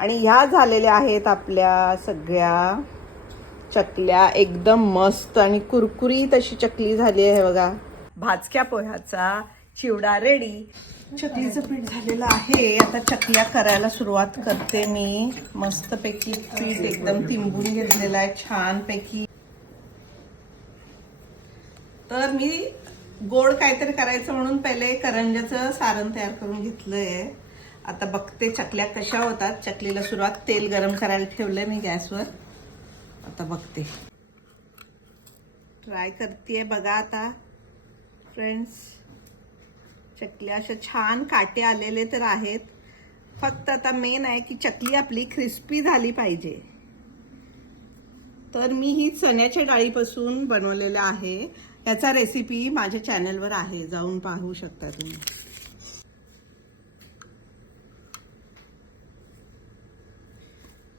आणि ह्या झालेल्या आहेत आपल्या सगळ्या चकल्या एकदम मस्त आणि कुरकुरीत अशी चकली झाली आहे बघा. भाजक्या पोह्याचा चिवडा रेडी चकलीचं पीठ झालेलं आहे. आता चकल्या करायला सुरुवात करते मी. मस्तपैकी पीठ एकदम तिंबून घेतलेलं आहे छानपैकी. तर मी गोड काहीतरी करायचं म्हणून पहिले करंजाचं सारण तयार करून घेतलंय. आता बघते चकल्या कशा होतात. चकलीला सुरुवात तेल गरम करायला ठेवलंय मी गॅसवर. आता बघते. ट्राय करते बघा आता. फ्रेंड्स चकल्या अशा छान काटे आलेले तर आहेत. फक्त आता मेन आहे की चकली आपली क्रिस्पी झाली पाहिजे. तर मी ही चण्याच्या डाळीपासून बनवलेलं आहे. याचा रेसिपी माझ्या चॅनलवर आहे. जाऊन पाहू शकता तुम्ही.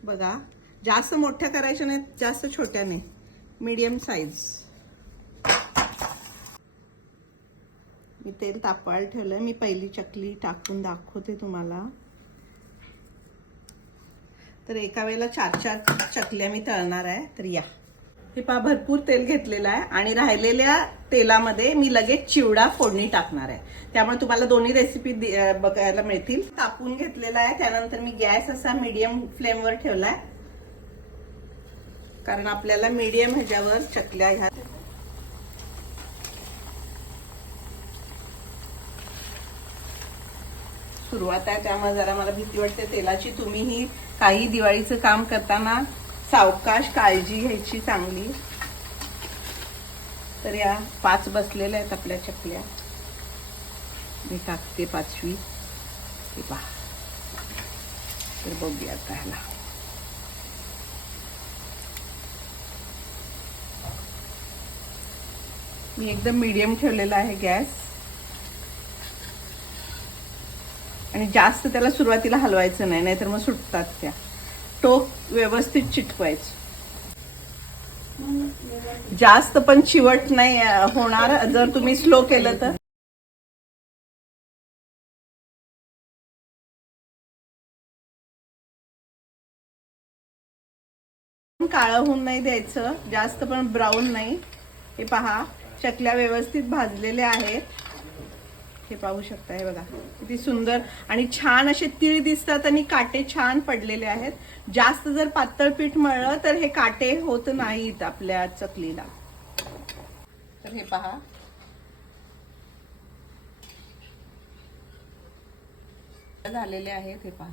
बघा जास्त मोठ्या करायच्या नाहीत जास्त छोट्या नाही. मीडियम साईज मी तेल तापवायला ठेवलं मी पहिली चकली टाकून दाखवते तुम्हाला. तर एका वेळेला चार चार चकल्या मी तळणार आहे. तर या. हे पहा भरपूर तेल घेतलेलं आहे आणि राहिलेल्या तेलामध्ये मी लगेच चिवडा फोडणी टाकणार आहे. त्यामुळे तुम्हाला दोन्ही रेसिपी बघायला मिळतील. तापून घेतलेला आहे त्यानंतर मी गॅस असा मीडियम फ्लेमवर ठेवला आहे कारण आपल्याला मीडियम ह्याच्यावर चकल्या ह्या सुरुवात आहे त्यामुळे जरा मला भीती वाटते. तेलाची तुम्हीही काही दिवाळीचं काम करताना सावकाश काळजी घ्यायची चांगली. तर या पाच बसलेल्या आहेत आपल्या चकल्या. मी टाकते पाचवी. ते पहा. तर बघूया आता ह्याला. मी एकदम मीडियम ठेवलेला आहे गॅस. आणि जास्त त्याला सुरुवातीला हलवायचं नाही नाहीतर मग सुटतात त्या. टोक व्यवस्थित चिटकवायचं. जास्त पण चिवट नाही होणार. जर तुम्ही स्लो केलं तर. काळं होऊन नाही द्यायचं. जास्त पण ब्राऊन नाही. हे पहा चकल्या व्यवस्थित भाजलेल्या आहेत. हे पाहू शकता हे बघा. किती सुंदर आणि छान असे तीळ दिसतात आणि काटे छान पडलेले आहेत. जास्त जर पातळ पीठ मळलं तर हे काटे होत नाहीत आपल्या चकलीला. तर हे पहा. झालेले आहेत हे पहा.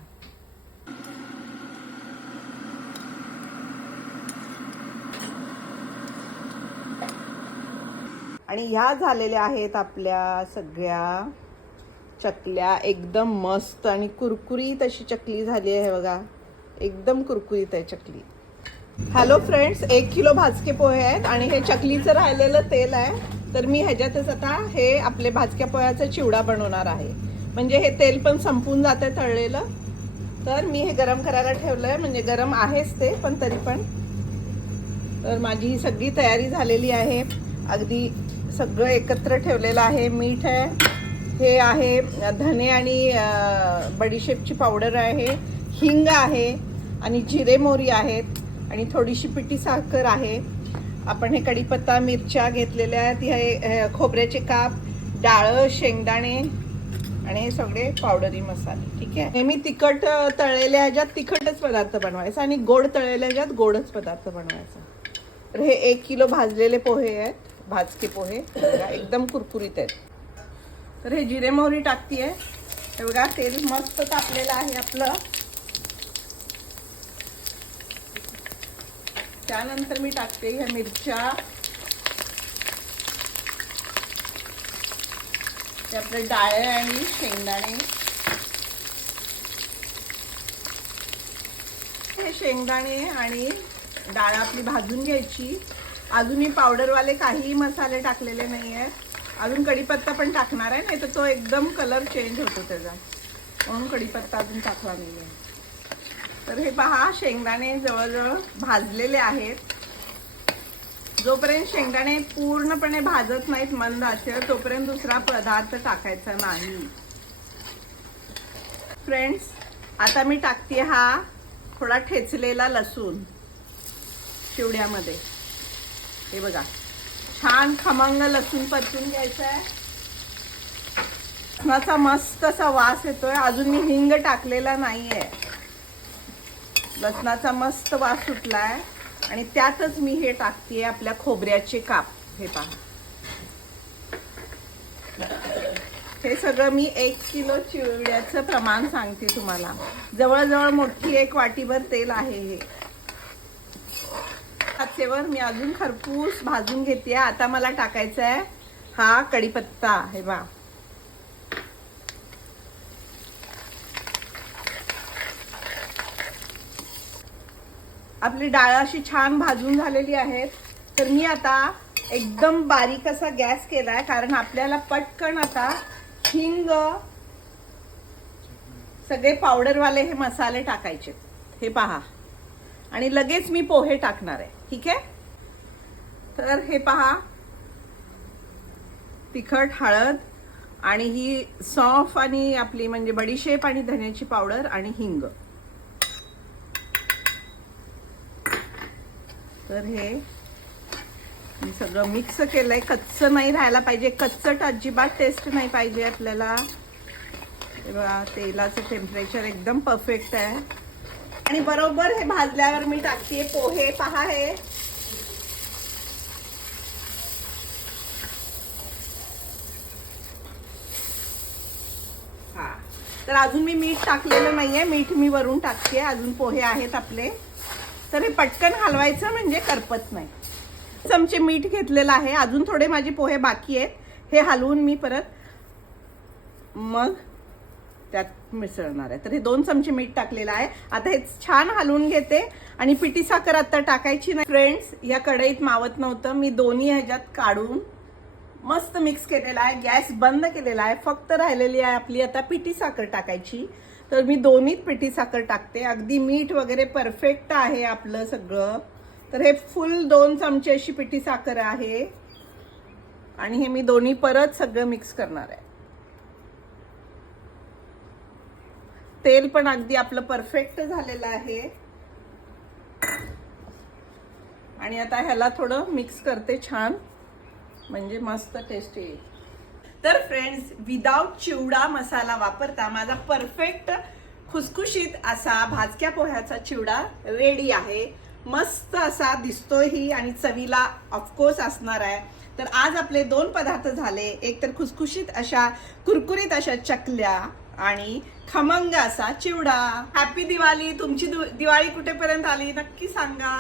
आणि ह्या झालेल्या आहेत आपल्या सगळ्या चकल्या. एकदम मस्त आणि कुरकुरीत अशी चकली झाली आहे बघा. एकदम कुरकुरीत आहे चकली. हॅलो फ्रेंड्स एक किलो भाजके पोहे आहेत आणि हे चकलीचं राहिलेलं तेल आहे. तर मी ह्याच्यातच आता हे आपले भाजक्या पोह्याचा चिवडा बनवणार आहे. म्हणजे हे तेल पण संपून जाते तळलेलं. तर मी हे गरम करायला ठेवलं आहे म्हणजे गरम आहेच ते पण तरी पण. तर माझी ही सगळी तयारी झालेली आहे. अगदी सगळं एकत्र ठेवलेलं आहे. मीठ आहे हे आहे धने आणि बडीशेपची पावडर आहे हिंग आहे आणि जिरे मोरी आहेत आणि थोडीशी पिठी साखर आहे. आपण हे कढीपत्ता मिरच्या घेतलेल्या आहेत. हे खोबऱ्याचे काप डाळं शेंगदाणे आणि हे सगळे पावडरी मसाले. ठीक आहे? नेहमी तिखट तळलेल्या ह्याच्यात तिखटच पदार्थ बनवायचा आणि गोड तळलेल्या ह्याच्यात गोडच पदार्थ बनवायचा. तर हे एक किलो भाजलेले पोहे आहेत. भाजके पोहे. एकदम कुरकुरीत आहेत. तर हे जिरे मोहरी टाकतीये. हे बघा तेल मस्त तापलेलं आहे आपलं. त्यानंतर मी टाकते ह्या मिरच्या. ते आपले डाळे आणि शेंगदाणे. हे शेंगदाणे आणि डाळ आपली भाजून घ्यायची. अजून मी पावडरवाले काहीही मसाले टाकलेले नाही आहे अजून कढीपत्ता पण टाकणार आहे नाही तर तो एकदम कलर चेंज होतो त्याचा. म्हणून कढीपत्ता अजून टाकला नाही आहे तर हे पहा शेंगदाणे जवळजवळ भाजलेले आहेत. जोपर्यंत शेंगदाणे पूर्णपणे भाजत नाहीत मंद असेल तोपर्यंत दुसरा पदार्थ टाकायचा नाही. फ्रेंड्स आता मी टाकते हा थोडा ठेचलेला लसूण. चिवड्यामध्ये हे बघा. छान खमंग लसूण परतून घ्यायचा आहे लसणाचा मस्त असा वास येतोय. अजून मी हिंग टाकलेला नाहीये. लसणाचा मस्त वास सुटलाय. आणि त्यातच मी हे टाकतेय आपल्या खोबऱ्याचे काप. हे पहा. हे सगळं मी एक किलो चिवड्याचं प्रमाण सांगते तुम्हाला. जवळजवळ मोठी एक वाटीभर तेल आहे हे. काचेवर मी अजून खरपूस भाजून घेते. आता मला टाकायचा आहे हा कढीपत्ता. हे बा आपली डाळ अशी छान भाजून झालेली आहेत. तर मी आता एकदम बारीक असा गॅस केलाय कारण आपल्याला पटकन आता हिंग सगळे पावडरवाले हे मसाले टाकायचे. हे पहा. आणि लगेच मी पोहे टाकणार आहे. ठीक आहे? तर हे पहा. तिखट हळद आणि ही सॉफ आणि आपली म्हणजे बडीशेप आणि धन्याची पावडर आणि हिंग. तर हे मी सगळं मिक्स केलंय. कच्च नाही राहायला पाहिजे. कच्चट अजिबात टेस्ट नाही पाहिजे आपल्याला. तेलाचं टेम्परेचर एकदम परफेक्ट आहे. आणि बरोबर हे भाजल्यावर मी टाकते. पोहे पहा हे. हा. तर अजून मी मीठ टाकलेलं नाहीये. मीठ मी वरून टाकते. अजून पोहे आहेत आपले. तर हे पटकन हलवायचं म्हणजे करपत नाही. चमचे मीठ घेतलेलं आहे. अजून थोडे माझे पोहे बाकी आहेत. हे हलवून मी परत मग त्यात मिसळणार आहे. तर हे दोन चमचे मीठ टाकलेलं आहे. आता हे छान हलवून घेते. आणि पिठी साखर आता टाकायची नाही. फ्रेंड्स या कढईत मावत नव्हतं. मी दोन्ही ह्याच्यात काढून मस्त मिक्स केलेला आहे. गॅस बंद केलेला आहे. फक्त राहिलेली आहे आपली आता पिठी साखर टाकायची. तर मी दोन्हीत पिठी साखर टाकते. अगदी मीठ वगैरे परफेक्ट आहे आपलं सगळं. तर हे फुल दोन चमचे अशी पिठी साखर आहे. आणि हे मी दोन्ही परत सगळं मिक्स करणार आहे. तेल पण अगदी आपलं परफेक्ट झालेलं आहे. आणि आता ह्याला थोडं मिक्स करते छान. म्हणजे मस्त टेस्ट येईल तर फ्रेंड्स विदाऊट चिवडा मसाला वापरता माझा परफेक्ट खुसखुशीत असा भाजक्या पोह्याचा चिवडा रेडी आहे. मस्त असा दिसतोही आणि चवीला ऑफकोर्स असणार आहे. तर आज आपले दोन पदार्थ झाले. एक तर खुसखुशीत अशा कुरकुरीत अशा चकल्या. आणि खमंग असा चिवडा. हॅपी दिवाळी. तुमची दिवाळी कुठेपर्यंत आली? नक्की सांगा.